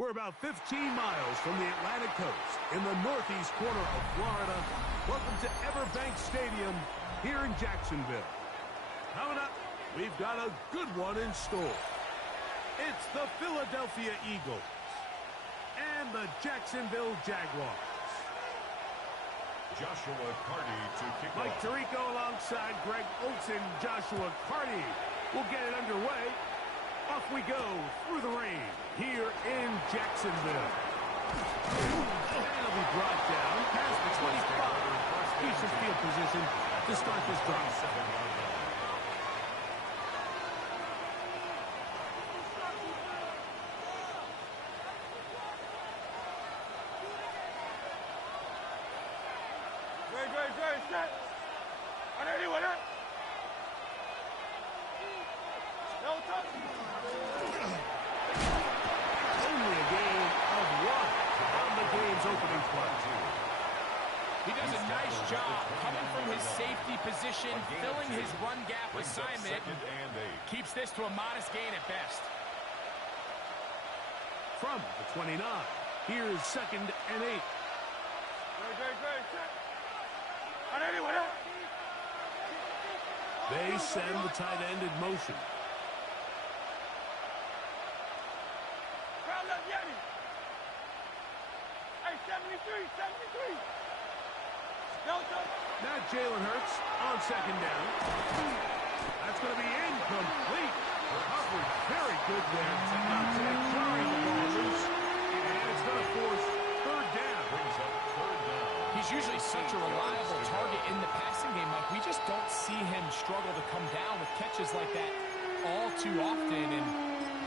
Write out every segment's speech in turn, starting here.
We're about 15 miles from the Atlantic coast in the northeast corner of Florida. Welcome to Everbank Stadium here in Jacksonville. Coming up, we've got a good one in store. It's the Philadelphia Eagles and the Jacksonville Jaguars. Joshua Carty to kick Mike off. Tirico alongside Greg Olsen. Joshua Carty will get it underway. Off we go through the rain here in Jacksonville. And it'll be brought down past the 25. Decent field position to start this drive. Set. On anyone up. No touch. Only a gain of one on the game's opening play. He does a nice job coming from his safety position, filling his run gap assignment, keeps this to a modest gain at best. From the 29, here's 2nd and 8. Great. Set. On anyone up. They send the tight end in motion. Crowd up, Yeti. Hey, 73. No touch. Now Jalen Hurts on 2nd down. That's going to be incomplete. Covered very good there. Carrying the ball loose. And it's going to force 3rd down. Brings up 3rd down. He's usually such a reliable target in the passing game, Mike. We just don't see him struggle to come down with catches like that all too often. And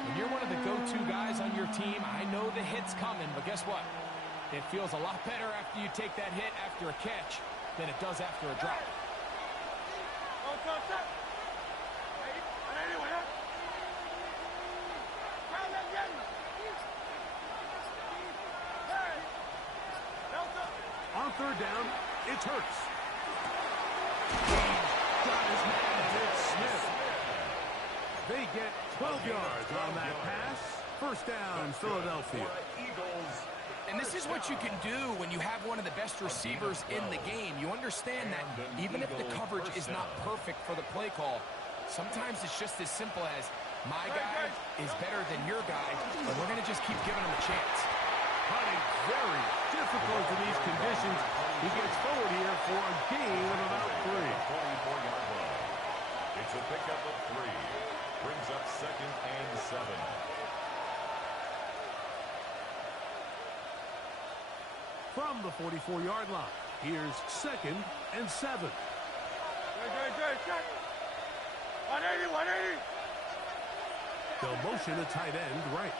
when you're one of the go-to guys on your team, I know the hit's coming, but guess what? It feels a lot better after you take that hit after a catch than it does after a drop. No touch. Hey, on anyone up. Crowd up, Yeti. Hey. No touch. On 3rd down, it's Hurts. He's got his man, and it's Smith. They get 12 yards on that pass. 1st down, Philadelphia. Eagles. And this is what you can do when you have one of the best receivers in the game. You understand that even if the coverage is not perfect for the play call, sometimes it's just as simple as my guy is better than your guy, and we're going to just keep giving him a chance. Hunting very difficult in these conditions. He gets forward here for a gain of about 3. 44-yard line. It's a pickup of 3. Brings up 2nd and 7. From the 44-yard line, here's 2nd and 7. Great. Set. 180. They'll motion a tight end right.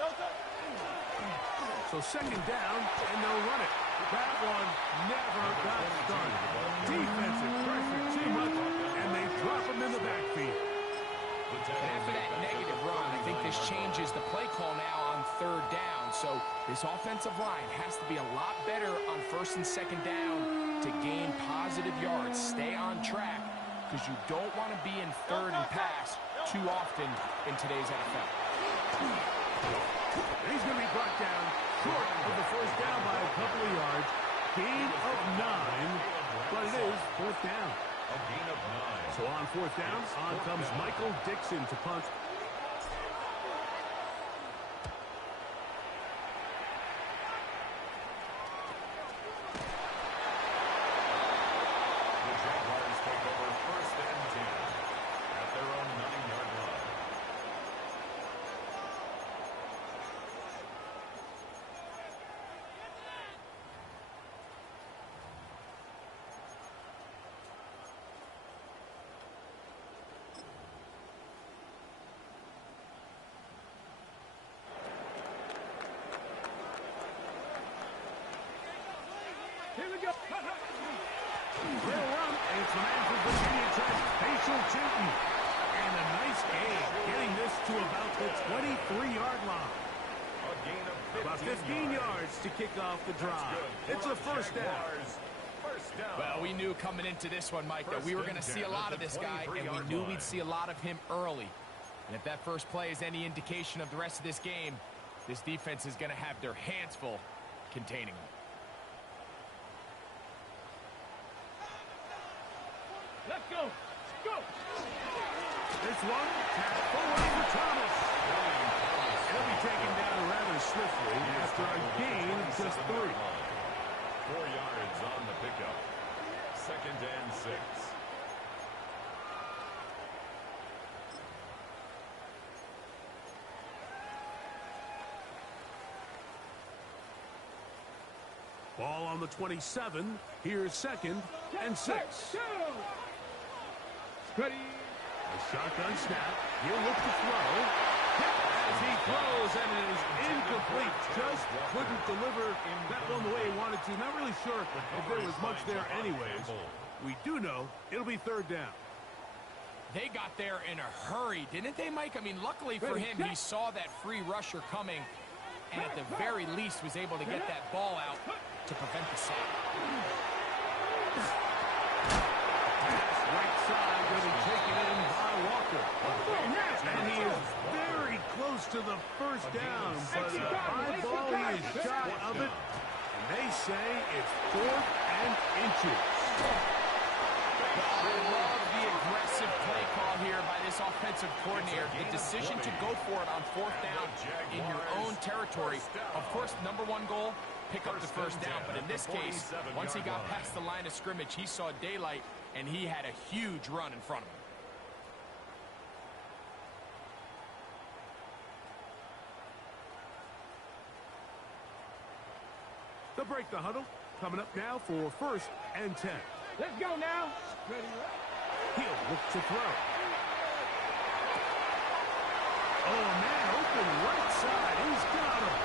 No touch. So 2nd down, and they'll run it. That one never got started. Defensive pressure too much, and they drop him in the backfield. And after that negative run, I think this changes the play call now on 3rd down. So this offensive line has to be a lot better on 1st and 2nd down to gain positive yards. Stay on track because you don't want to be in 3rd and pass too often in today's NFL. He's going to be brought down short of the 1st down by a couple of yards. Gain of 9, but it is 4th down. A gain of 9. So on 4th down, on comes Michael Dixon to punt. The Jaguars take over 1st and 10 at their own 9-yard line. Here we go. They'll run, and it's the man from Virginia Tech, Facial Chilton. And a nice gain, getting this to about the 23-yard line. A gain of 15 About 15 yards to kick off the drive. It's a 1st down. First down. Well, we knew coming into this one, Mike, that we were going to see a lot of this guy, and we knew we'd see a lot of him early. And if that first play is any indication of the rest of this game, this defense is going to have their hands full containing them. Let's go. Go. This one, tap forward for Thomas. He'll be taken down rather swiftly after a gain of just 3. 4 yards on the pickup. 2nd and 6. Ball on the 27. Here's 2nd and 6. Ready. A shotgun snap. He'll look to throw. As he throws, and it is incomplete. Just couldn't deliver that one the way he wanted to. Not really sure if there was much there anyways. We do know it'll be 3rd down. They got there in a hurry, didn't they, Mike? I mean, luckily for him, he saw that free rusher coming, and at the very least was able to get that ball out to prevent the sack. Right side going to be taken in by Walker. And he is very close to the first down, but a high ball, he is shy of it. And they say it's 4th and inches. I love the aggressive play call here by this offensive coordinator. The decision to go for it on 4th down in your own territory. Of course, number 1 goal, pick up the first down. But in this case, once he got past the line of scrimmage, he saw daylight, and he had a huge run in front of him. They'll break the huddle. Coming up now for 1st and 10. Let's go now. Ready. He'll look to throw. Oh, man, open right side. He's got him.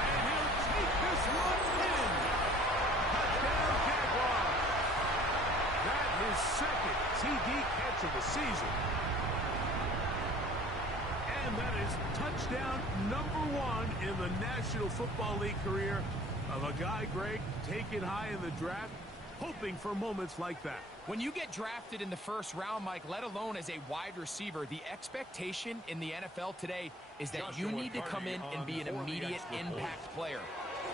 And he'll take this one in. Touchdown, Jaguars. That is 2nd TD catch of the season. And that is touchdown number 1 in the National Football League career of a guy, Greg, taken high in the draft, hoping for moments like that. When you get drafted in the 1st round, Mike, let alone as a wide receiver, the expectation in the NFL today is that you need to come in and be an immediate impact player.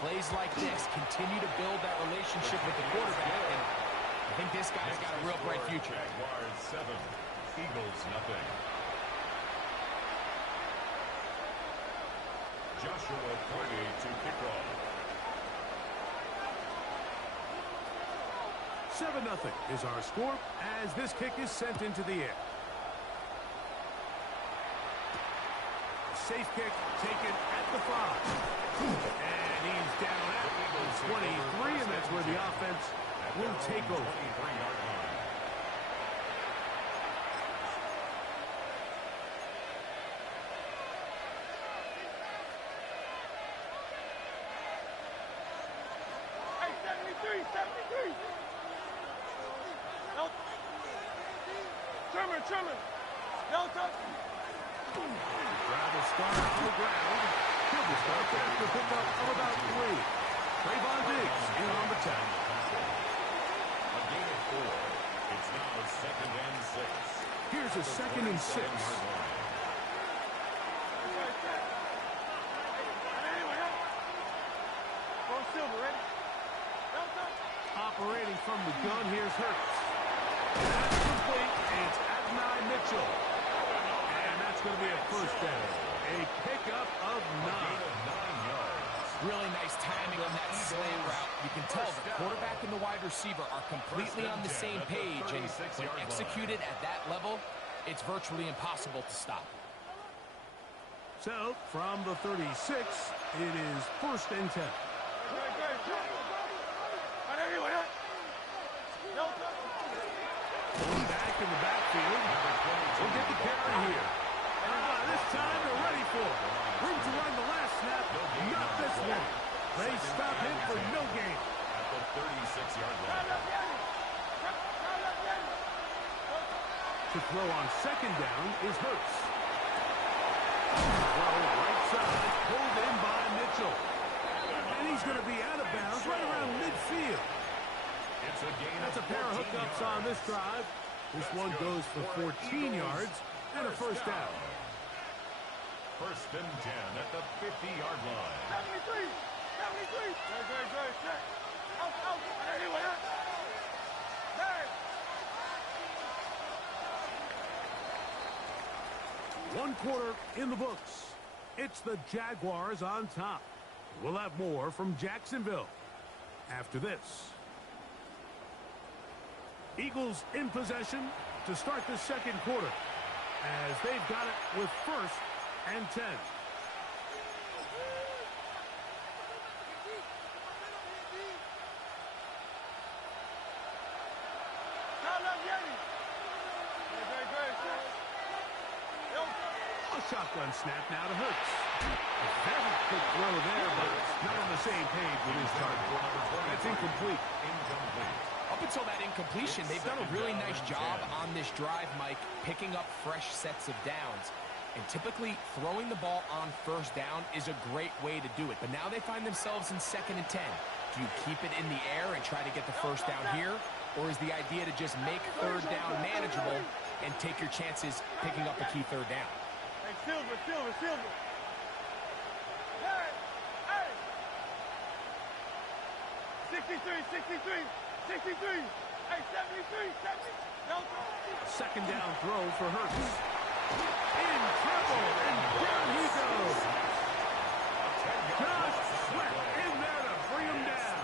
Plays like this continue to build that relationship with the quarterback, and I think this guy's got a real bright future. Jaguars 7, Eagles nothing. Joshua Party to kick off. 7-0 is our score as this kick is sent into the air. Safe kick taken at the 5. And he's down at the 23, and that's where the offense will take over. 23-yard line. Hey, 73. Trimmer. Delta. Travis starts on the ground. He'll be started after a pickup of about 3. Trayvon Diggs in on the 10. A gain of 4. It's now 2nd and 6. Here's a 2nd and 6. Operating from the gun, here's Hurts. That's complete. It's Adonai Mitchell. And that's going to be a 1st down. A pickup of 9. Really nice timing on that slant route. You can tell the quarterback and the wide receiver are completely on the same page, and when executed at that level, it's virtually impossible to stop. So, from the 36, it is 1st and 10. Going back in the backfield. We'll get the carry here. This time they're ready for it. Room to run the last snap. Not this one. They stop him for no gain. At the 36-yard line. To throw on 2nd down is Hurts. Throw right side, pulled in by Mitchell. And he's going to be out of bounds right around midfield. It's a gain. That's a pair of hookups on this drive. This one goes for 14 yards and a 1st down. First and 10 at the 50-yard line. 73. 73. Good. Check. Out. Anyway, hey. One quarter in the books. It's the Jaguars on top. We'll have more from Jacksonville after this. Eagles in possession to start the second quarter as they've got it with first and 10. A shotgun snap now to Hurts. A very quick throw there, but not on the same page with his target. That's incomplete. Up until that incompletion, they've done a really nice job on this drive, Mike, picking up fresh sets of downs. And typically, throwing the ball on first down is a great way to do it. But now they find themselves in second and 10. Do you keep it in the air and try to get the first down here? Or is the idea to just make third down manageable and take your chances picking up a key third down? Hey, Silver. Hey. 63. Hey, 73. No. Second down throw for Hurts. In trouble, and down he goes. Just Sweat in there to bring him down.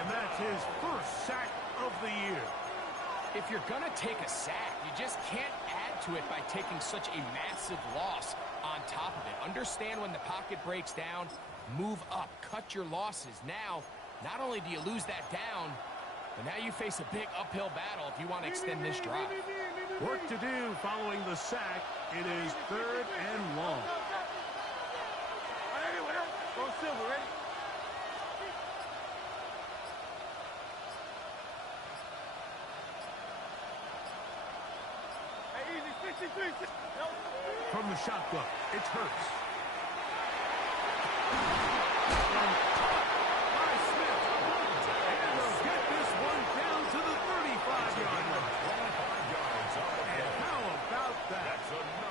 And that's his first sack of the year. If you're going to take a sack, you just can't add to it by taking such a massive loss on top of it. Understand when the pocket breaks down, move up, cut your losses. Now, not only do you lose that down, but now you face a big uphill battle if you want to extend this drive. Work to do following the sack. It is third and long. Go Silver, ready? Hey, easy, 63. No. From the shotgun, it's Hurts. By Smith. And they'll get this one down to the 35-yard line. And how about that?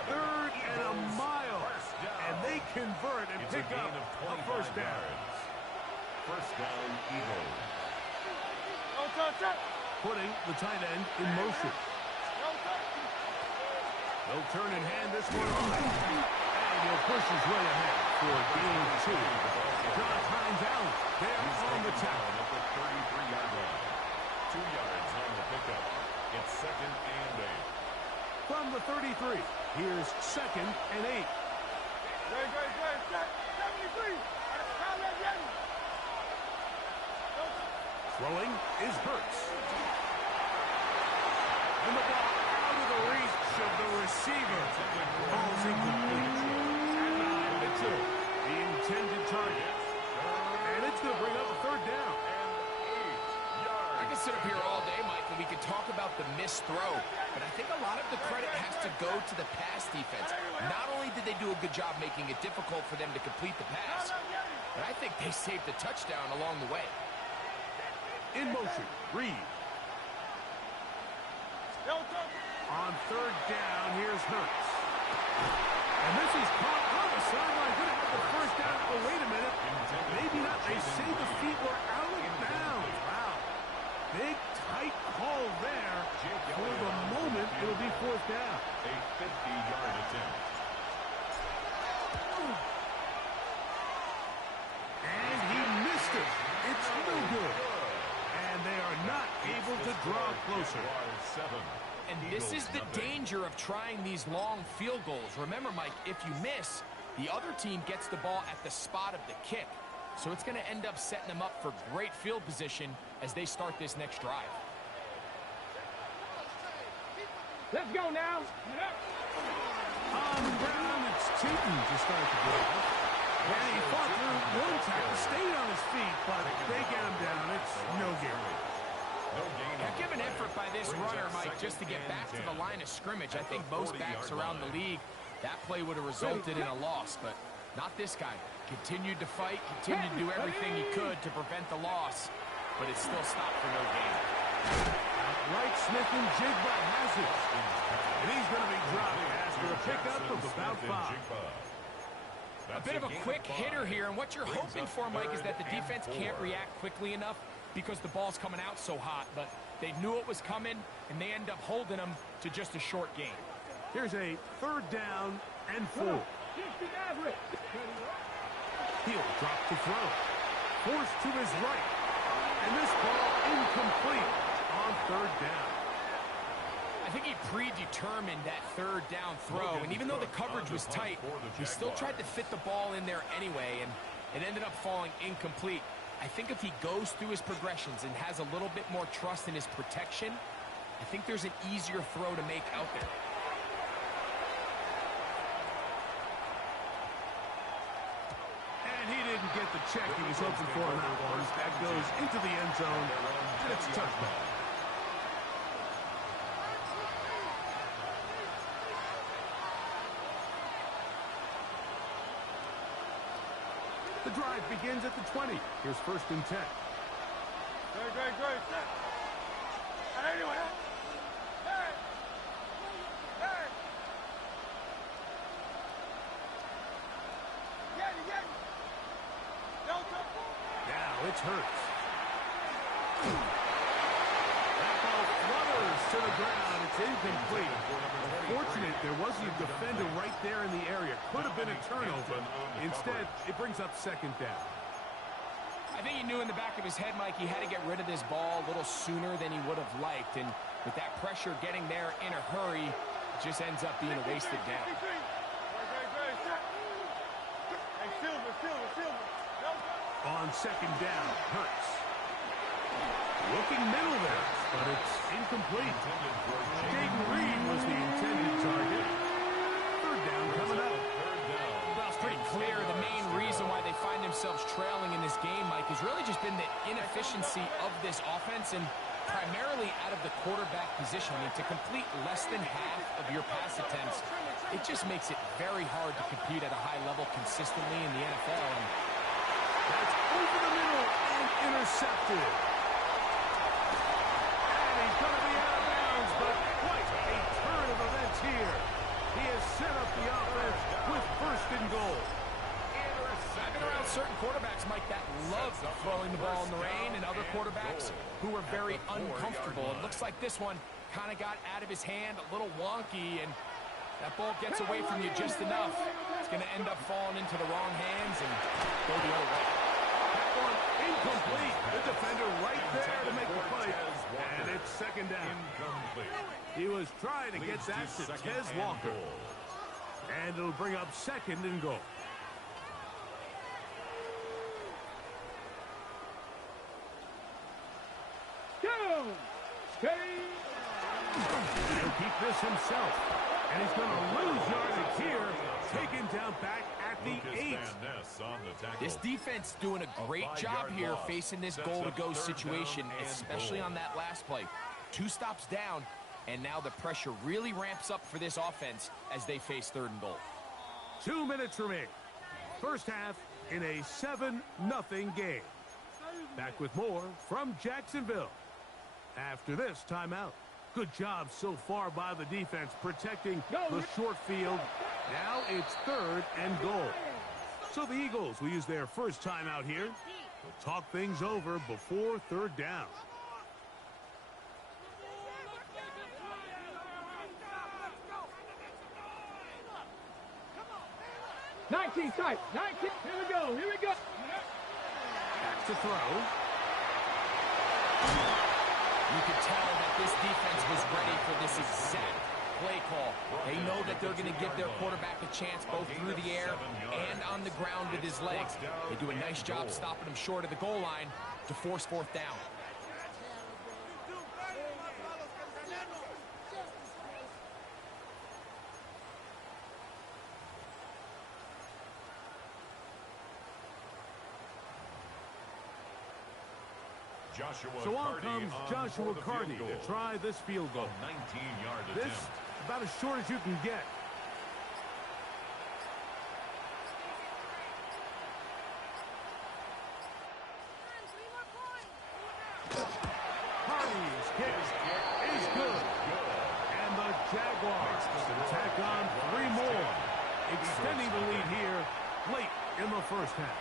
Third and a mile. And they convert and pick up a first down. First down, Eagles. No touch. Putting the tight end in motion. No touch. They'll turn and hand this one off. And he'll push his way ahead for gain 2. John Hines Allen there on the tackle. At the 33-yard line. 2 yards on the pickup. It's second and 8. From the 33, here's second and 8. Good. Check. 73. Throwing is Hurts. And the ball out of the reach of the receiver. Ball's incomplete. And on the 2, the intended target. And it's going to bring up a third down. I can sit up here all day, Mike, and we could talk about the missed throw, but I think a lot of the credit has to go to the pass defense. Not only did they do a good job making it difficult for them to complete the pass, but I think they saved the touchdown along the way. In motion, Reed. On third down, here's Hurts. And this is caught on the sideline. Going to have the first down. Oh, wait a minute. Maybe not. They say the feet were out of bounds. Wow. Big, tight call there. For the moment, it'll be fourth down. A 50-yard attempt. And he missed it. It's no good. And they are not able to draw closer. 7. And this is the danger of trying these long field goals. Remember, Mike, if you miss, the other team gets the ball at the spot of the kick. So it's going to end up setting them up for great field position as they start this next drive. Let's go now. On the ground, it's Cheaton to start the drive. And he fought through one tackle, stayed on his feet, but they get him down. It's no gain. Now, give an effort by this runner, Mike, just to get back to the line of scrimmage. I think most backs around the league, that play would have resulted in a loss, but not this guy. Continued to fight, continued to do everything he could to prevent the loss, but it still stopped for no gain. Right, Smith and Jigba has it. And he's going to be dropped after a pickup of about 5. A bit of a quick hitter here, and what you're hoping for, Mike, is that the defense can't react quickly enough because the ball's coming out so hot, but they knew it was coming, and they end up holding them to just a short gain. Here's a 3rd down and 4. He'll drop the throw. Forced to his right. And this ball incomplete on 3rd down. I think he predetermined that 3rd down throw, and even though the coverage was tight, he still tried to fit the ball in there anyway, and it ended up falling incomplete. I think if he goes through his progressions and has a little bit more trust in his protection, I think there's an easier throw to make out there. And he didn't get the check he was hoping for on that one. That goes into the end zone, and it's a touchdown. The drive begins at the 20. Here's 1st and 10. Great. Anyway. Hey. Get it. Now it's Hurts. That ball flutters to the ground. It's incomplete. Fortunate there wasn't a defender right there in the area. Could have been a turnover. Instead, it brings up 2nd down. I think he knew in the back of his head, Mike, he had to get rid of this ball a little sooner than he would have liked. And with that pressure getting there in a hurry, it just ends up being a wasted down. On 2nd down, Hurts. Looking middle there, but it's incomplete. Jaden Reed was the intended target. 3rd down coming up. Well, it's pretty clear the main reason why they find themselves trailing in this game, Mike, has really just been the inefficiency of this offense and primarily out of the quarterback position. I mean, to complete less than half of your pass attempts, it just makes it very hard to compete at a high level consistently in the NFL. And that's over the middle and intercepted. And he's going to be out of bounds, but quite a turn of events here. He has set up the offense with 1st and goal. I've been around certain quarterbacks, Mike, that love throwing the ball in the rain, and other quarterbacks who are very uncomfortable. It looks like this one kind of got out of his hand, a little wonky, and that ball gets away from you just enough. It's going to end up falling into the wrong hands and go the other way. That one incomplete. The defender right there to make the play. And it's 2nd down. He was trying to get that to Tez Walker. And it'll bring up 2nd and goal. He'll keep this himself. And he's going to lose yardage here. Taken down back at the 8. This defense doing a great job here facing this goal-to-go situation, especially on that last play. 2 stops down, and now the pressure really ramps up for this offense as they face 3rd and goal. 2 minutes remaining. First half in a 7-0 game. Back with more from Jacksonville after this timeout. Good job so far by the defense protecting the short field. Now it's 3rd and goal. So the Eagles will use their first timeout here. They'll talk things over before 3rd down. Nineteen tight. 19. Here we go. Back to throw. You could tell that this defense was ready for this exact play call. They know that they're going to give their quarterback a chance both through the air and on the ground with his legs. They do a nice job stopping him short of the goal line to force 4th down. So on comes Joshua Carty to try this field goal. 19-yard This attempt. about as short as you can get. Carty's kick is good. And the Jaguars tack on 3 more, extending the lead here late in the first half.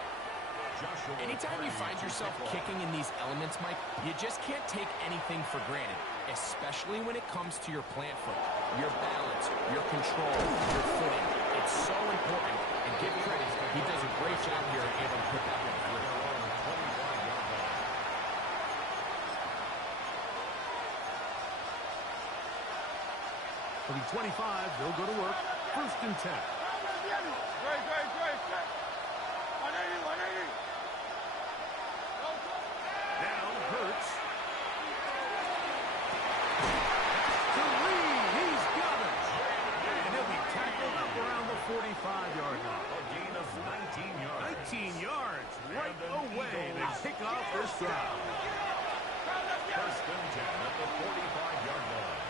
Anytime you find yourself kicking in these elements, Mike, you just can't take anything for granted, especially when it comes to your plant foot, your balance, your control, your footing. It's so important, and give credit, he does a great job here able to put that one through. For the 25, they'll go to work. First and 10. Down, Hurts. To Lee, he's got it. And he'll be tackled up around the 45-yard line. A gain of 19 yards. 19 yards right away to kick off this drive. First and 10 at the 45-yard line.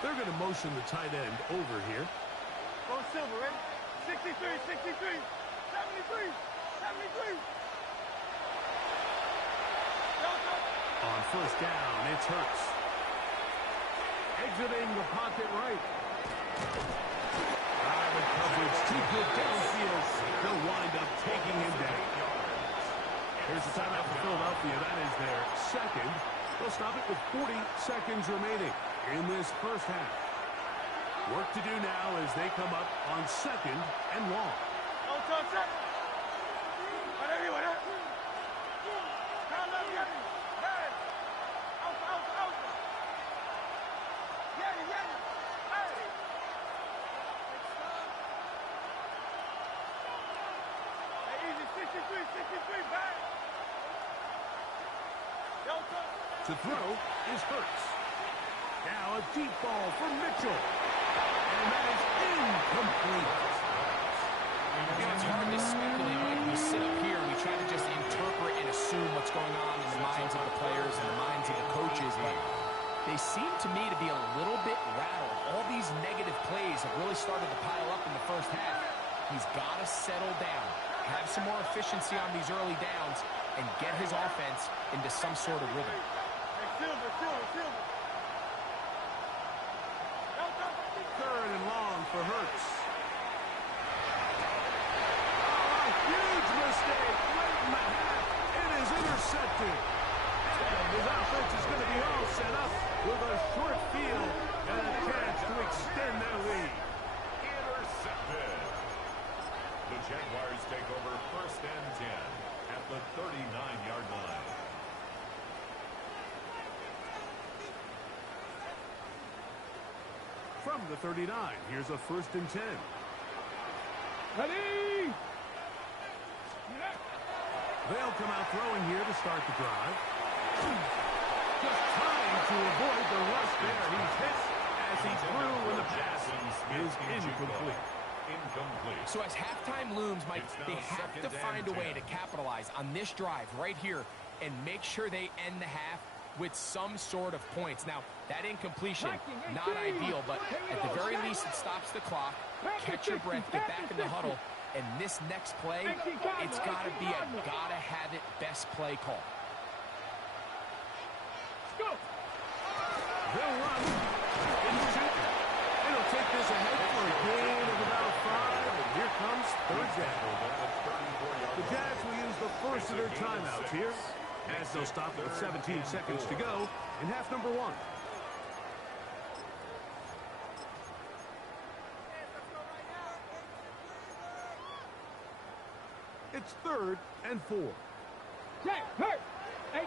They're going to motion the tight end over here. Go Silver, ready? 63, 63, 73, 73. On first down, it's Hurts. Exiting the pocket right. The coverage too good downfield. They'll wind up taking him down. Here's the timeout for Philadelphia. That is their second. They'll stop it with 40 seconds remaining in this first half. Work to do now as they come up on second and long. To throw is Hurts. Now a deep ball for Mitchell. And that is incomplete. It's hard to speculate, Mike. We sit up here and we try to just interpret and assume what's going on in the minds of the players and the minds of the coaches, but they seem to me to be a little bit rattled. All these negative plays have really started to pile up in the first half. He's got to settle down, have some more efficiency on these early downs, and get his offense into some sort of rhythm. Third and long for Hurts. Oh, a huge mistake late in the half. It is intercepted. And his offense is going to be all set up with a short field and a chance to extend their lead. Intercepted. The Jaguars take over first and 10 at the 39-yard line. From the 39, here's a first and 10. Ready? They'll come out throwing here to start the drive. Just trying to avoid the rush there. He's hit as he threw when the pass is incomplete. So as halftime looms, Mike, they have to find a way to capitalize on this drive right here and make sure they end the half with some sort of points. Now, that incompletion, not ideal, but at the very least, it stops the clock. Catch your breath, get back in the huddle, and this next play, it's got to be a gotta-have-it best play call. They'll run. It'll take this ahead for a gain of about 5, and here comes third down. The Jags will use the first of their timeouts here, as they'll stop it with 17 seconds to go in half number 1. It's third and 4. Jack, hurt. Hey,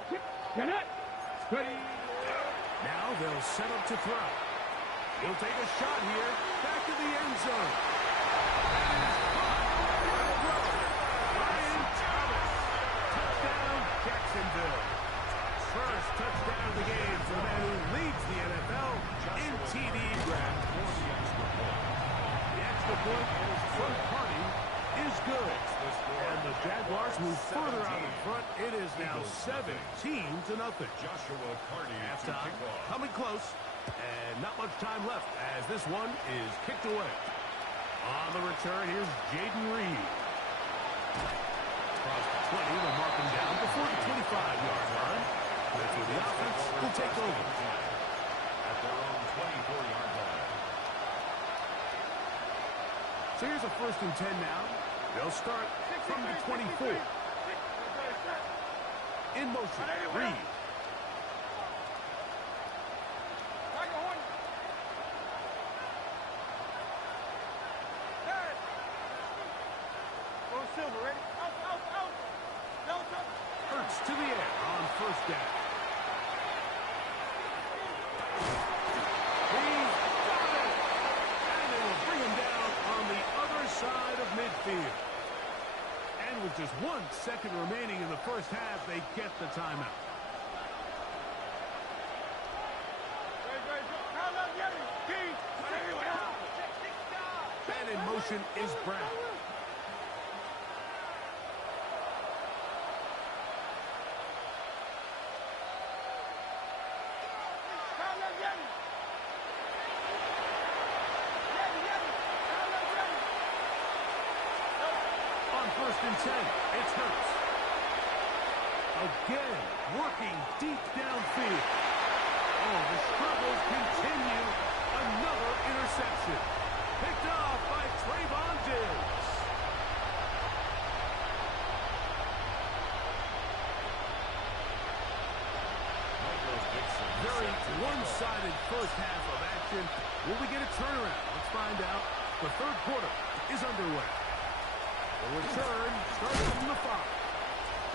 get up. Ready. Now they'll set up to throw. He'll take a shot here, back in the end zone. Ryan Thomas. Touchdown, Jacksonville. First touchdown of the game for the man who leads the NFL in TD grab. The extra point from Carney is good. And the Jaguars move further out in front. It is now 17-0. Joshua Carney to Halftime kick off. coming close, and not much time left as this one is kicked away. On the return, here's Jaden Reed. Across the 20, they'll mark him down before the 25-yard line. That's where the offense will take over. At their own 24-yard line. So here's a 1st and 10 now. They'll start from the 24. In motion, Reed. Hurts to the air on 1st down. He's got it! And they will bring him down on the other side of midfield. And with just 1 second remaining in the 1st half, they get the timeout. And in motion is Brown. On 1st and 10, it's Hurts. Again, working deep downfield. Oh, the struggles continue. Another interception. Picked off by Trayvon Diggs. Very one-sided 1st half of action. Will we get a turnaround? Let's find out. The 3rd quarter is underway. The return starts from the 5.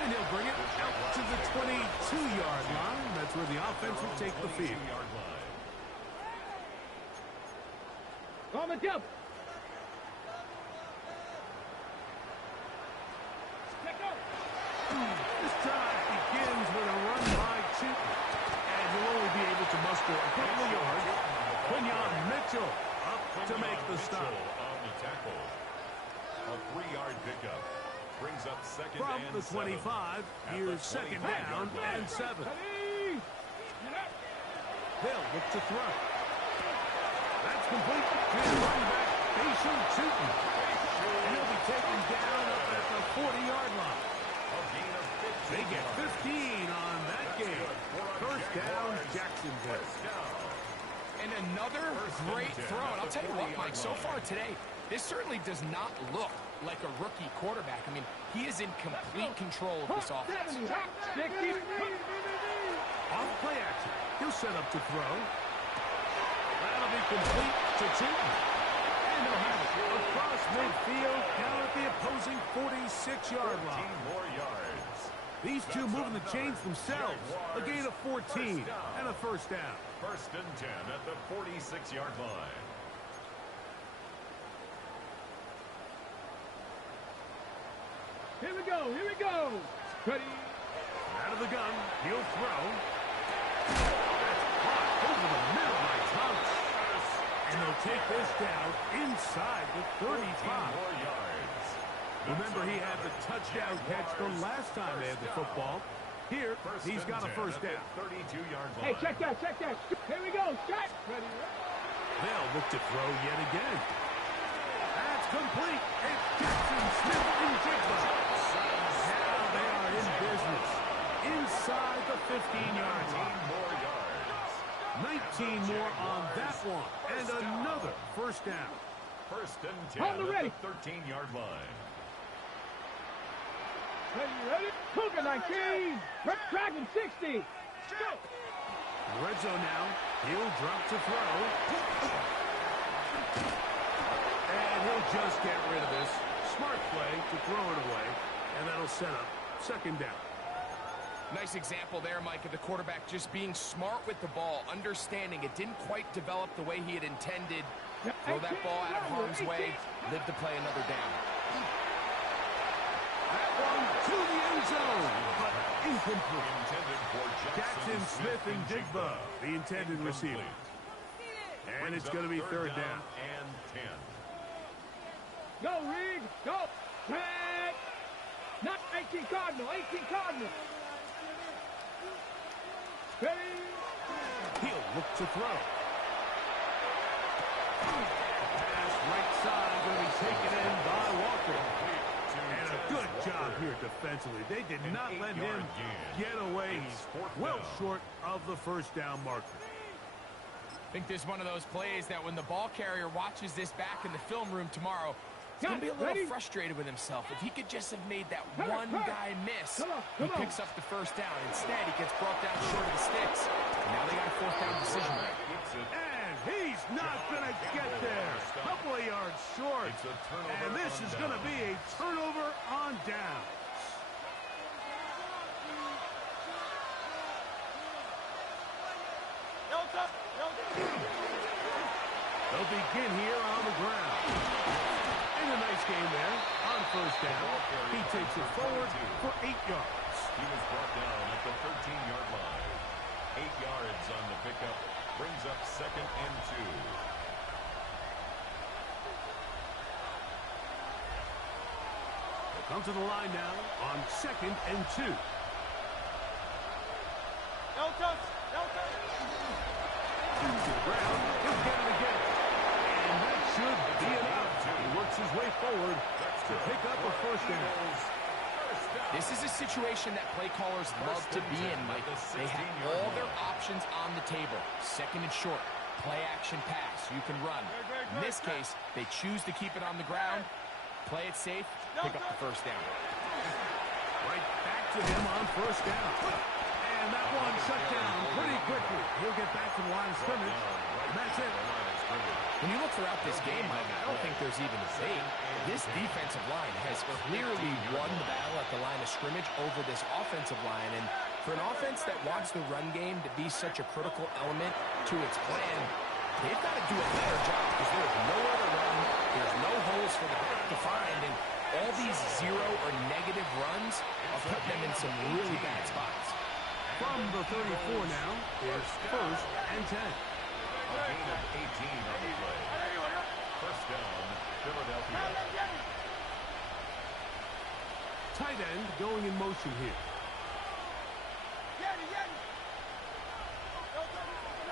And he'll bring it out to the 22-yard line. That's where the offense will take the field. On the jump. This drive begins with a run by Chipman. And he'll only be able to muster a couple of yards. Quinyon Mitchell up to make the stop. On the tackle. A 3-yard pickup. Brings up 2nd From and the 25, here's 2nd down and 7. They'll look to throw. That's complete. And running back, Facial Chipman. And he'll be taken down up at the 40-yard line. They get 15 on that game. 1st down, Jacksonville. And another great throw. And I'll tell you what, Mike, so far today, this certainly does not look like a rookie quarterback. I mean, he is in complete control of this offense. Off play action. He'll set up to throw. That'll be complete to Chipman. And they'll have it across midfield, down at the opposing 46-yard line. 14 more yards. These two moving the chains themselves. A gain of 14 and a 1st down. 1st and 10 at the 46-yard line. Here we go. Here we go. Ready. Out of the gun. He'll throw. That's blocked over the middle by Thomas. And they'll take this down inside the 35. More yards. Remember, he had the touchdown catch from last time they had the football. Here, he's got a 1st down. 32-yard line. Hey, check that, check that. Here we go. Shot. Ready. They'll look to throw yet again. That's complete. It's Jackson Smith and Jigba. Now they are in business. Inside the 15-yard line. 19 more yards. 19 more on that one. And another 1st down. 1st and 10 Hold it ready. at the 13-yard line. Ready. Cougar 19. Dragon 60. Go. Red zone now. He'll drop to throw. And he'll just get rid of this. Smart play to throw it away. And that'll set up 2nd down. Nice example there, Mike, of the quarterback just being smart with the ball, understanding it didn't quite develop the way he had intended. Throw that ball out of harm's way, live to play another down. That one to the end zone, but incomplete. Intended for Jackson Smith and Jigba, the intended receiver. And it's going to be 3rd down. And 10. Go, Reed. Go. Tag. Not 18 Cardinal. 18 Cardinal. Ready. He'll look to throw. Pass right side, going to be taken in by Walker. And a good job here defensively. They did not let him get away. He's well short of the 1st down marker. I think this is one of those plays that when the ball carrier watches this back in the film room tomorrow, He's going to be a little frustrated with himself. If he could just have made that one guy miss, he picks up the first down. Instead, he gets brought down short of the sticks. Now they got a fourth down decision to make. And he's not going to get there. Couple of yards short. And this is going to be a turnover on down. They'll begin here on the ground. And a nice game there on first down. He takes it forward for 8 yards. He was brought down at the 13-yard line. 8 yards on the pickup. Brings up 2nd and 2. They'll come to the line now on 2nd and 2. No touch. No touch. To the ground. He'll get it again. And that should be enough. He works his way forward to pick up a first down. This is a situation that play callers love to be in, Mike. They have all their options on the table. 2nd and short, play action pass. You can run. In this case, they choose to keep it on the ground, play it safe, pick up the first down. Right back to him on first down. And that one shut down pretty quickly. He'll get back to the line of scrimmage. And that's it. When you look throughout this game, Mike, I don't think there's even a debate. This defensive line has clearly won the battle at the line of scrimmage over this offensive line. And for an offense that wants the run game to be such a critical element to its plan, they've got to do a better job because there's nowhere to run. There's no holes for the back to find. And all these zero or negative runs are putting them in some really bad spots. From the 34 now, it's 1st and 10. A gain of 18 on the play. First down, Philadelphia. Tight end going in motion here.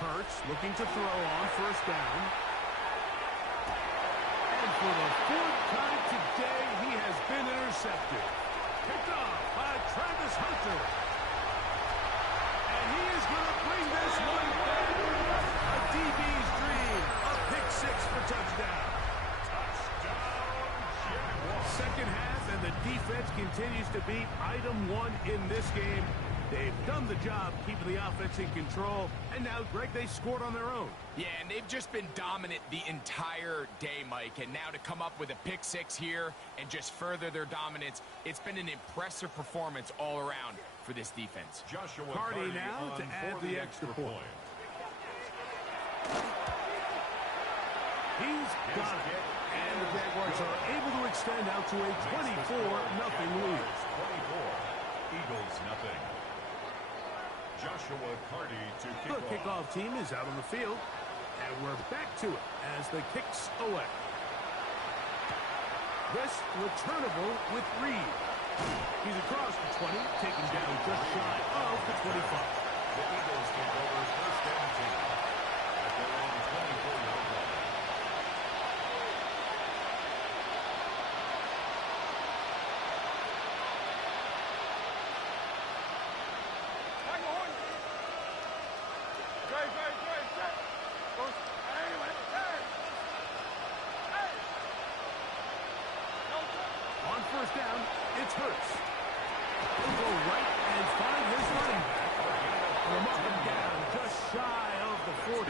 Hurts looking to throw on first down. And for the 4th time today, he has been intercepted. Picked off by Travis Hunter. And he is going to bring this one back. A DB's dream. A pick 6 for touchdown. Second half, and the defense continues to be item 1 in this game. They've done the job keeping the offense in control, and now, Greg, they scored on their own. Yeah, and they've just been dominant the entire day, Mike. And now to come up with a pick 6 here and just further their dominance, it's been an impressive performance all around for this defense. Joshua Cardi now to add the extra point. He's got it. And the Jaguars are able to extend out to a 24-0 lead. 24, Eagles nothing. Joshua Cardi to kick The kickoff team is out on the field, and we're back to it as the kicks away. This returnable with Reed. He's across the 20, taken down just shy of the 25. The Eagles take over 1st and 10 at their own 24-yard line. On first down, it's Hurts. He'll go right and find his running back. From up and down, just shy of the 40.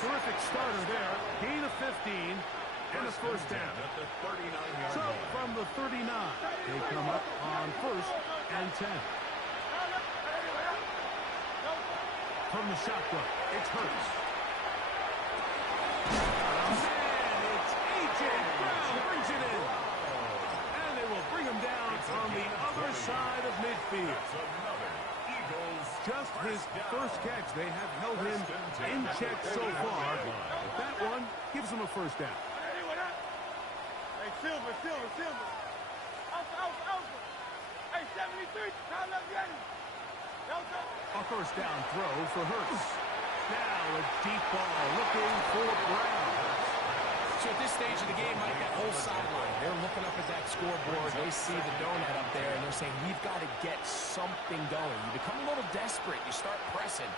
Terrific starter there. Gain of 15 and a first down. At the 39-yard So line. from the 39, they come up on 1st and 10. From the shotgun, it's Hurts. And it's A.J. Brown brings it in. And they will bring him down on the other side of midfield. That's another Eagles Just his first catch. They have held him in check so far. But that one gives him a first down. Hey, Silver. Alpha. Hey, 73, time left Yanni. A first down throw for Hurts. Now a deep ball looking for Brown. So at this stage of the game, Mike, that whole sideline, they're looking up at that scoreboard. They see the donut up there, and they're saying, we've got to get something going. You become a little desperate. You start pressing.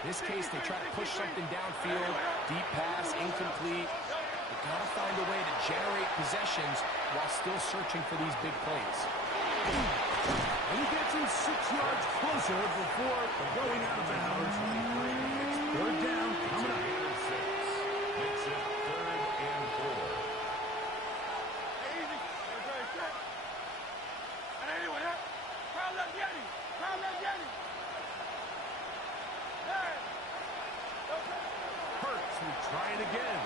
In this case, they try to push something downfield. Deep pass, incomplete. The got to find a way to generate possessions while still searching for these big plays. And he gets him 6 yards closer before going out of bounds. It's third down coming up. Makes it 3rd and 4. Hurts will try it again.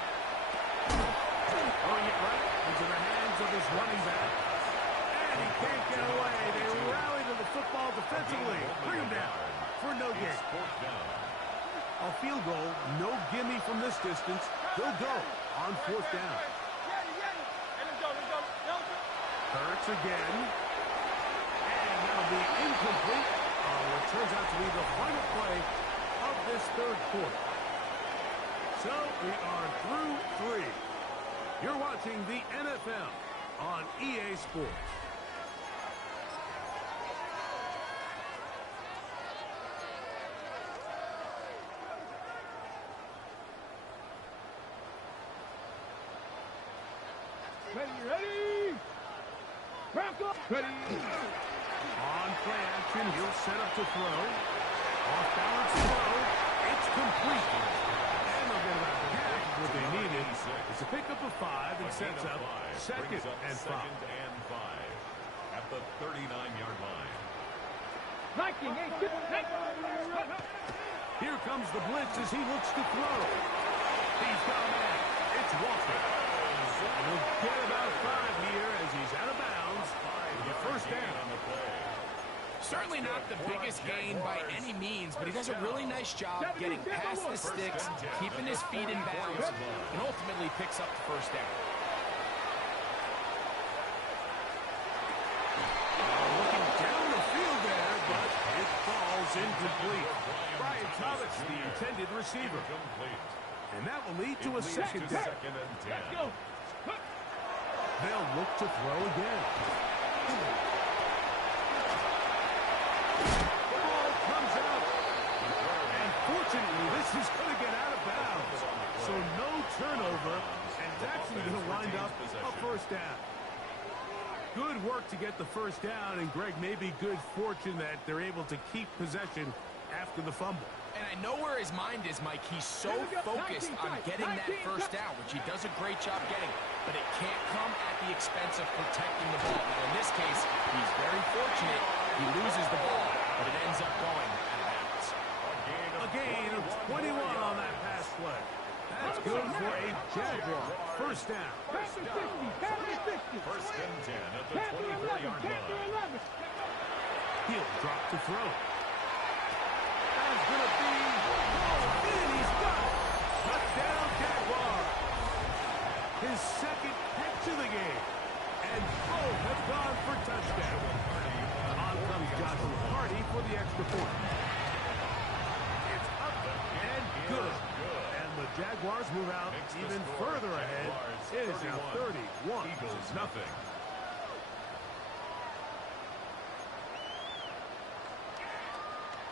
Throwing it right into the hands of his running back. And he can't get away. They rally to the football defensively. Bring him down for no gain. A field goal, no gimme from this distance. He'll go on 4th down. Hurts again. And that'll be incomplete. What turns out to be the final play of this 3rd quarter. So we are through 3. You're watching the NFL on EA Sports. Ready? Back up. Ready. On play action, he'll set up to throw. Off balance throw. It's complete. And they'll get about half of what they needed. It's a pickup of 5 and sets up 2nd and 5. At the 39-yard line. Here comes the blitz as he looks to throw. He's got a man. It's Walker. He'll get about 5 here as he's out of bounds. The 1st down. Certainly not the biggest gain by any means, but he does a really nice job getting past the sticks, keeping his feet in bounds, and ultimately picks up the 1st down. Looking down the field there, but it falls incomplete. Brian Thomas, the intended receiver. And that will lead to a 2nd down. Let's go. They'll look to throw again. The ball comes out. And fortunately, this is going to get out of bounds. So no turnover, and it's actually going to wind up a 1st down. Good work to get the 1st down, and Greg, maybe good fortune that they're able to keep possession after the fumble. And I know where his mind is, Mike. He's so focused on getting that 1st down, which he does a great job getting, but it can't come at the expense of protecting the ball. Now, in this case, he's very fortunate. He loses the ball, but it ends up going out of bounds. A gain of 21 on that pass play. That's good for a Jaguar. 1st down. 1st and 10 at the 24-yard line. He'll drop to throw. That's going to be and he's got it. Touchdown, Jaguar. His 2nd catch of the game. And both have gone for touchdown. On comes Joshua Hardy for the extra point. It's up and good. And the Jaguars move out even further ahead. It is now 31-0.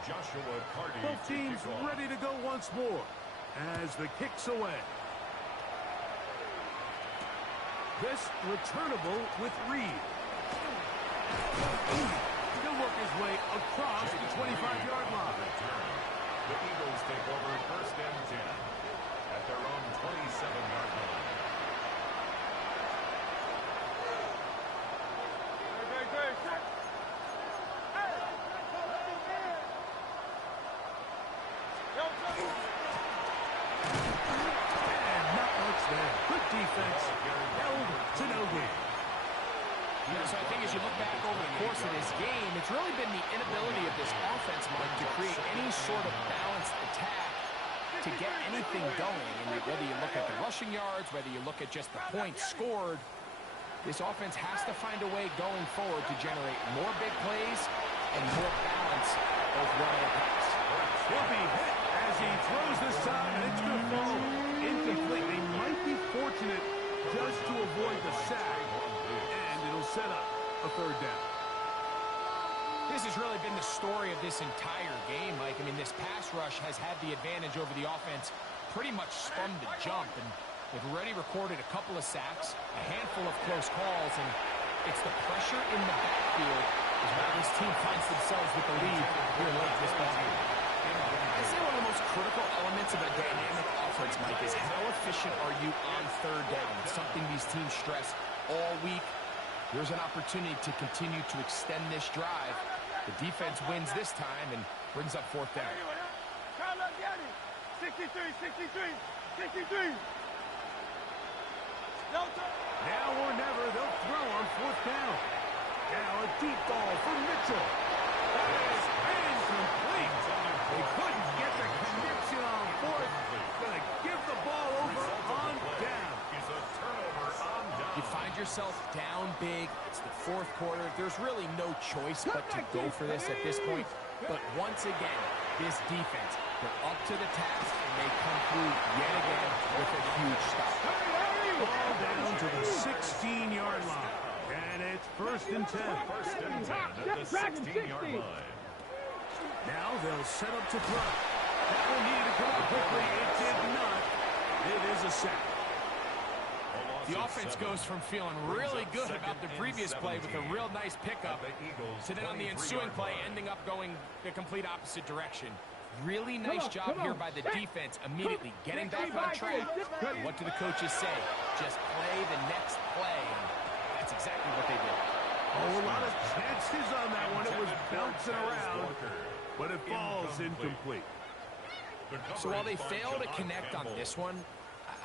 Joshua Hardy. Both teams ready to go once more as the kick's away. This returnable with Reed. He'll work his way across the 25-yard line. The Eagles take over 1st and 10 at their own 27-yard line. And not much there. Good defense. Held to no gain. Yeah, so I think as you look back over the course of this game, it's really been the inability of this offense, Mike, to create any sort of balanced attack to get anything going. And whether you look at the rushing yards, whether you look at just the points scored, this offense has to find a way going forward to generate more big plays and more balance both run and pass. He'll be hit as he throws this time, and it's going to fall incomplete. They might be fortunate just to avoid the sack, and it'll set up a 3rd down. This has really been the story of this entire game, Mike. I mean, this pass rush has had the advantage over the offense pretty much from the jump. And They've already recorded a couple of sacks, a handful of close calls, and it's the pressure in the backfield is why this team finds themselves with the lead here late this ball game. I'd say one of the most critical elements of a dynamic offense, Mike, is how efficient are you on third down? It's something these teams stress all week. There's an opportunity to continue to extend this drive. The defense wins this time and brings up fourth down. 63, 63, 63. Now or never, they'll throw on fourth down. Now a deep ball for Mitchell. That is incomplete. They couldn't get the connection on fourth. Going to give the ball over on down. It's a turnover on down. You find yourself down big. It's the fourth quarter. There's really no choice but to go for this at this point. But once again, this defense, they're up to the task, and they come through yet again with a huge stop. Ball down to the 16-yard line. And it's first and 10. First and 10 at the 16-yard line. Now they'll set up to throw. That one needed to come out quickly. It did not. It is a sack. The offense goes from feeling really good about the previous play with a real nice pickup to then on the ensuing play ending up going the complete opposite direction. Really nice job here by the defense immediately getting back on track. What do the coaches say? Just play the next play. And that's exactly what they did. Oh, a lot of chances on that one. It was bouncing around, but it falls incomplete. So while they fail to connect on this one,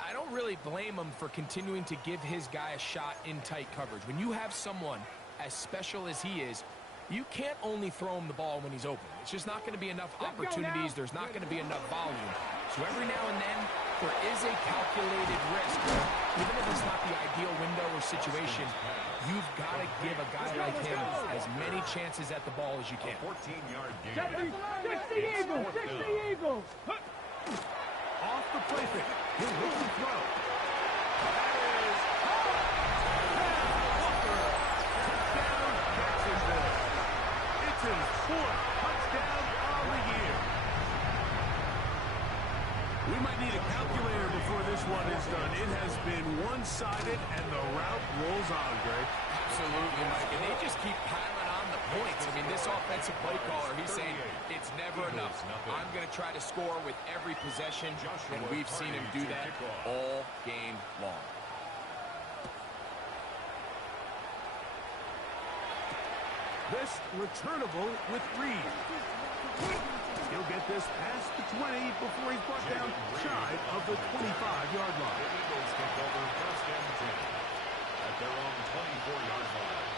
I don't really blame him for continuing to give his guy a shot in tight coverage. When you have someone as special as he is, you can't only throw him the ball when he's open. It's just not going to be enough opportunities. There's not going to be enough volume. So every now and then, there is a calculated risk. Even if it's not the ideal window or situation, you've got to give a guy like him as many chances at the ball as you can. 14-yard gain. 60 Eagles! 60 Eagles! Off the play fake. He'll look and throw. That is Walker. Touchdown, Jacksonville. It's his fourth touchdown of the year. We might need a calculator before this one is done. It has been one-sided, and the route rolls on, Greg. Absolutely, Mike. And they just keep piling on the points. I mean, this offensive play caller, he's saying it's never enough. I'm going to try to score with every possession, and we've seen him do that all game long. This returnable with Reed. He'll get this past the 20 before he's brought down shy of the 25-yard line. The Eagles take over first and 10 at their own 24-yard line.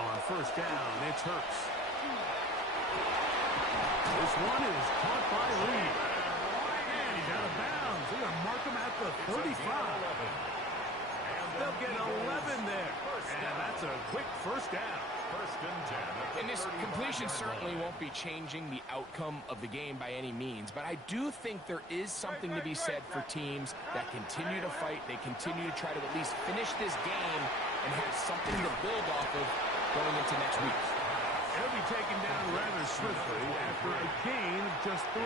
On first down, it's Hurts. This one is caught by Reed. And he's out of bounds. They're going to mark him at the 35. They'll get 11 there. And that's a quick first down. First and 10. And this completion certainly won't be changing the outcome of the game by any means, but I do think there is something to be said for teams that continue to fight. They continue to try to at least finish this game and have something to build off of going into next week. He'll be taken down rather swiftly after a gain of just 3.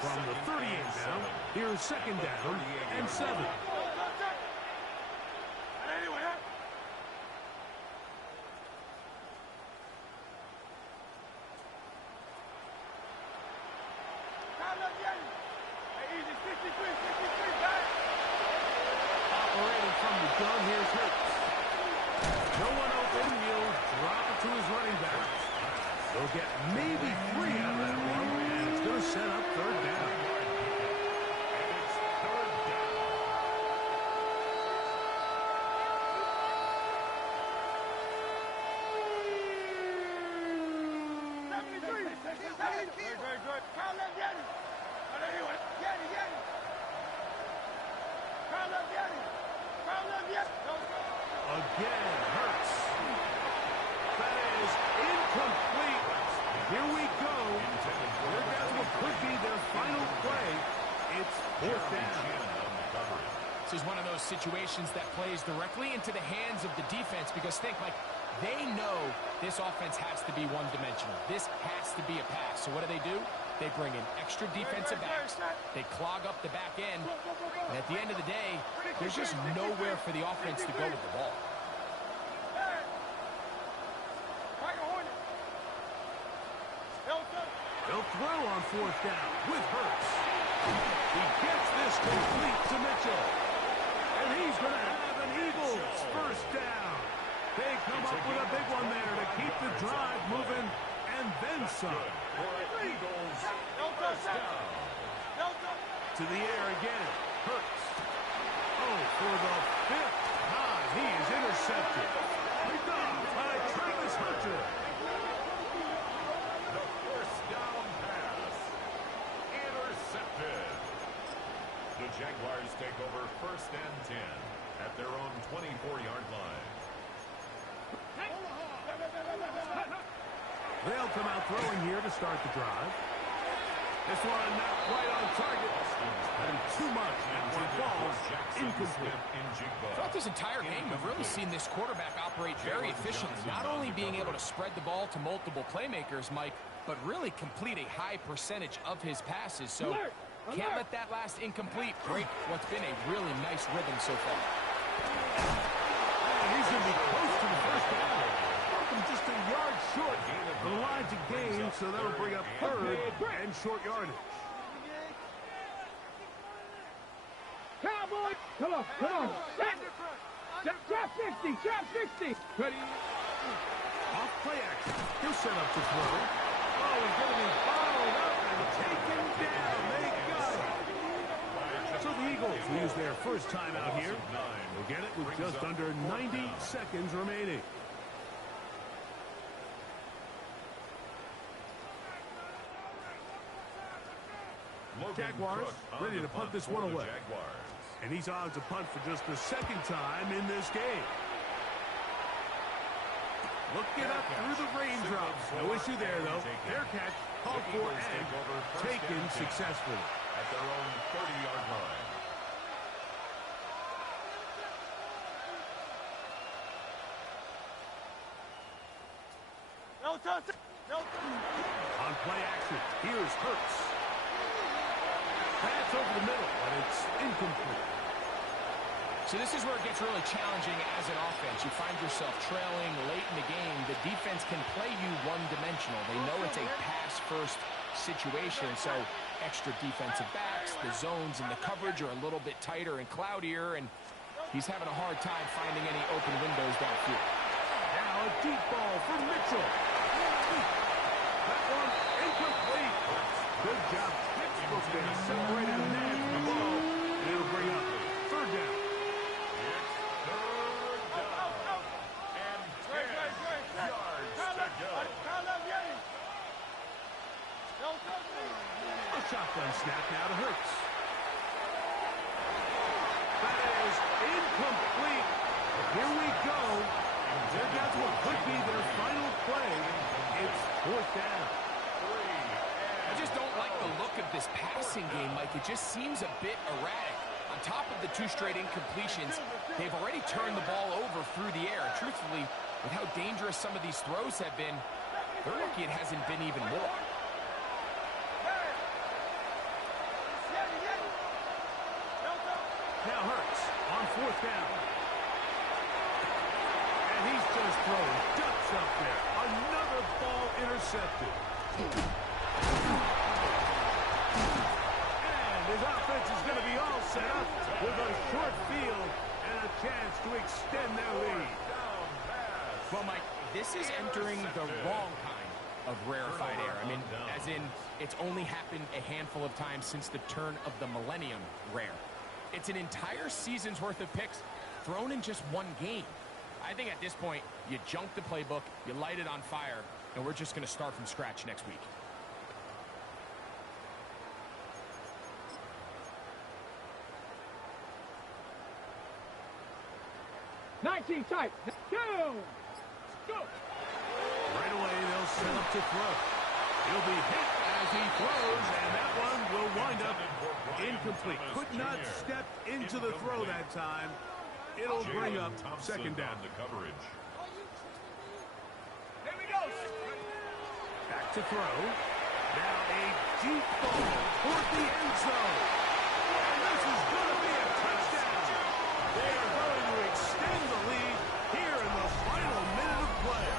From the 38 now, here's second down and 7. Operating from the gun, here's Hurts. No one open, he'll drop it to his running back. They'll get maybe 3 out of that one, and it's going to set up third down. It's third down. Again, Hurts. That is incomplete. Here we go. Here goes what could be their final play. It's fourth down. This is one of those situations that plays directly into the hands of the defense because think, like, They know this offense has to be one-dimensional. This has to be a pass. So what do? They bring in extra defensive backs. They clog up the back end. And at the end of the day, there's just nowhere for the offense to go with the ball. He'll throw on fourth down with Hurts. He gets this complete to Mitchell. And he's going to have an Eagles first down. They come up with a big one there to keep the drive moving and then some. Eagles first down. To the air again. Hurts. Oh, for the fifth time, he is intercepted. Picked off by Travis Hunter. The first down pass. Intercepted. The Jaguars take over first and 10 at their own 24-yard line. They'll come out throwing here to start the drive. This one not quite on target. And too much. That one falls incomplete. Throughout this entire game, we've really seen this quarterback operate very efficiently. Not only being able to spread the ball to multiple playmakers, Mike, but really complete a high percentage of his passes. So can't let that last incomplete break what's been a really nice rhythm so far. He's going to be close to the first down. Just a yard short of the line to gain, so that'll bring up third and short yardage. Cowboys! Come on, come on. Trap 60, trap 60. Ready? Off play action. He'll set up to throw. Oh, he's going to be followed up and taken down. They got it. So the Eagles will use their first time out here. They'll get it with just under 90 seconds remaining. Jaguars ready to punt this one away. And he's on to punt for just the second time in this game. Looking up through the raindrops. No issue there, though. Fair catch, called for, and taken successfully. At their own 30-yard line. On play action, here's Hurts. Pass over the middle, but it's incomplete. So this is where it gets really challenging as an offense. You find yourself trailing late in the game. The defense can play you one-dimensional. They know it's a pass-first situation, so extra defensive backs, the zones and the coverage are a little bit tighter and cloudier, and he's having a hard time finding any open windows downfield. Now a deep ball for Mitchell. That one incomplete. Good job. Textbook there. Separated a man from the ball, and it'll bring up third down. A shotgun snap now to Hurts. That is incomplete. Here we go. They're down to what could be their final play. It's fourth down. I just don't like the look of this passing game, Mike. It just seems a bit erratic. On top of the two straight incompletions, they've already turned the ball over through the air. Truthfully, with how dangerous some of these throws have been, they're lucky it hasn't been even more. Now Hurts on fourth down. And he's just throwing ducks up there. Another ball intercepted. And his offense is going to be all set up with a short field and a chance to extend their lead. Well, Mike, this is entering the wrong kind of rarefied air. I mean, as in, it's only happened a handful of times since the turn of the millennium rare. It's an entire season's worth of picks thrown in just one game. I think at this point, you junk the playbook, you light it on fire, and we're just going to start from scratch next week. Nineteen tight. Go! Go! Right away, they'll set up to throw. He'll be hit as he throws, and that one will wind up incomplete. Could not step into the throw that time. It'll bring up second down. The coverage. to throw. Now a deep ball toward the end zone. And this is going to be a touchdown. They are going to extend the lead here in the final minute of play.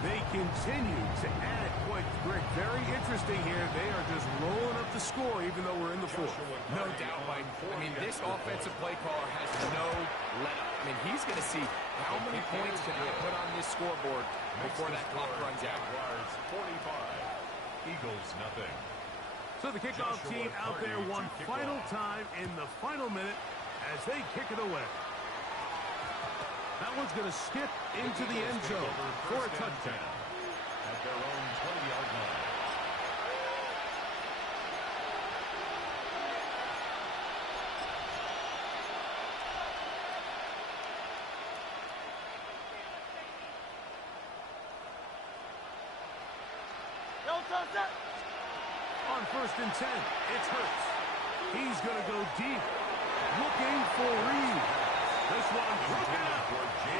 They continue to add points. Greg, very interesting here. They are just rolling up the score even though we're in the fourth. No doubt, Mike. I mean, this offensive play caller has no let-up. I mean, he's going to see how many points can I put on this scoreboard before that clock runs out. 45, Eagles nothing. So the kickoff team out there one final time in the final minute as they kick it away. That one's going to skip into the end zone for a touchdown. At their own 20-yard line. On 1st and 10, it's Hurts. He's going to go deep, looking for Reed. This one broken up.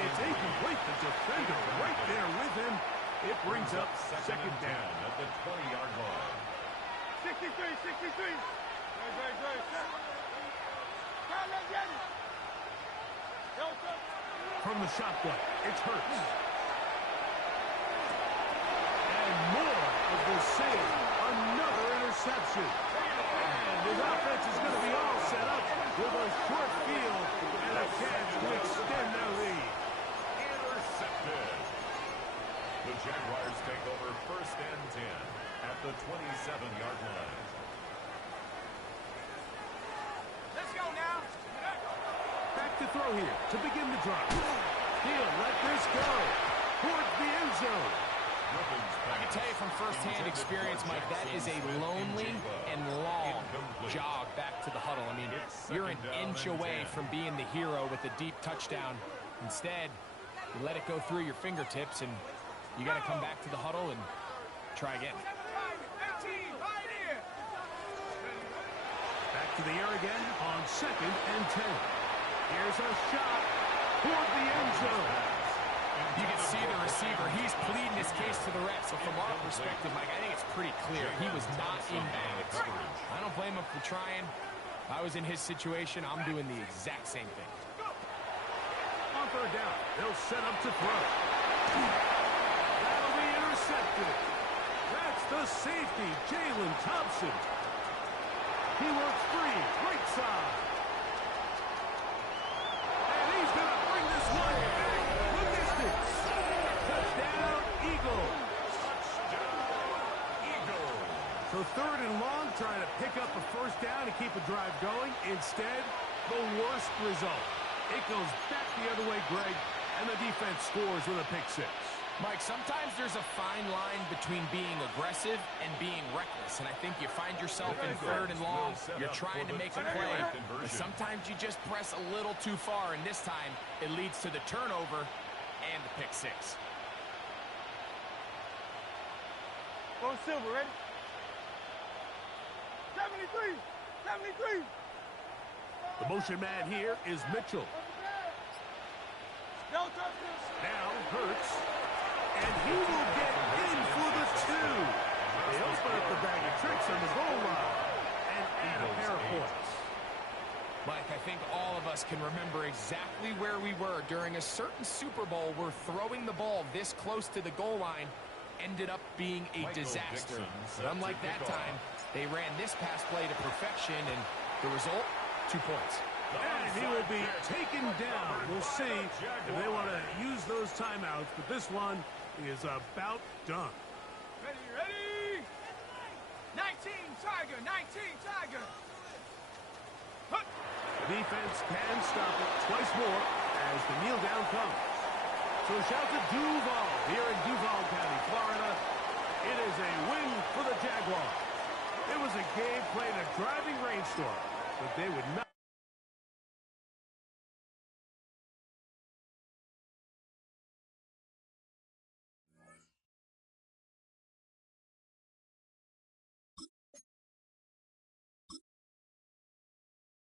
It's incomplete. The defender right there with him. It brings up second down at the 20-yard line. 63. From the shotgun, it's Hurts. And more of the same. Another interception. And his offense is going to be all set up with a short field and a chance to extend their lead. Intercepted. The Jaguars take over 1st and 10 at the 27-yard line. Let's go now. Back to throw here to begin the drive. He'll let this go towards the end zone. I can tell you from firsthand experience, Mike, that is a lonely and long jog back to the huddle. I mean, you're an inch away from being the hero with a deep touchdown. Instead, you let it go through your fingertips, and you got to come back to the huddle and try again. Back to the air again on 2nd and 10. Here's a shot toward the end zone. You can see the receiver. He's pleading his case to the refs. So from our perspective, Mike, I think it's pretty clear. He was not in bounds. I don't blame him for trying. If I was in his situation, I'm doing the exact same thing. On 3rd down, they'll set up to throw. That'll be intercepted. That's the safety, Jalen Thompson. He works free, right side. And he's going to bring this one back the distance. Touchdown, Eagles. So 3rd and long, trying to pick up a 1st down and keep a drive going. Instead, the worst result. It goes back the other way, Greg, and the defense scores with a pick 6. Mike, sometimes there's a fine line between being aggressive and being reckless, and I think you find yourself in 3rd and long, you're trying to make a play, but sometimes you just press a little too far, and this time it leads to the turnover and the pick 6. Going silver, ready? 73. The motion man here is Mitchell. Now Hurts. And he will get in for the 2. They open up the bag of tricks on the goal line and add a pair of points. Mike, I think all of us can remember exactly where we were during a certain Super Bowl where throwing the ball this close to the goal line ended up being a disaster. But unlike that time, they ran this pass play to perfection, and the result, 2 points. And he will be taken down. We'll see if they want to use those timeouts, but this one is about done. Ready? 19 Tiger. The defense can stop it twice more as the kneel down comes. So shout to Duval here in Duval County, Florida. It is a win for the Jaguars. It was a game played in a driving rainstorm, but they would not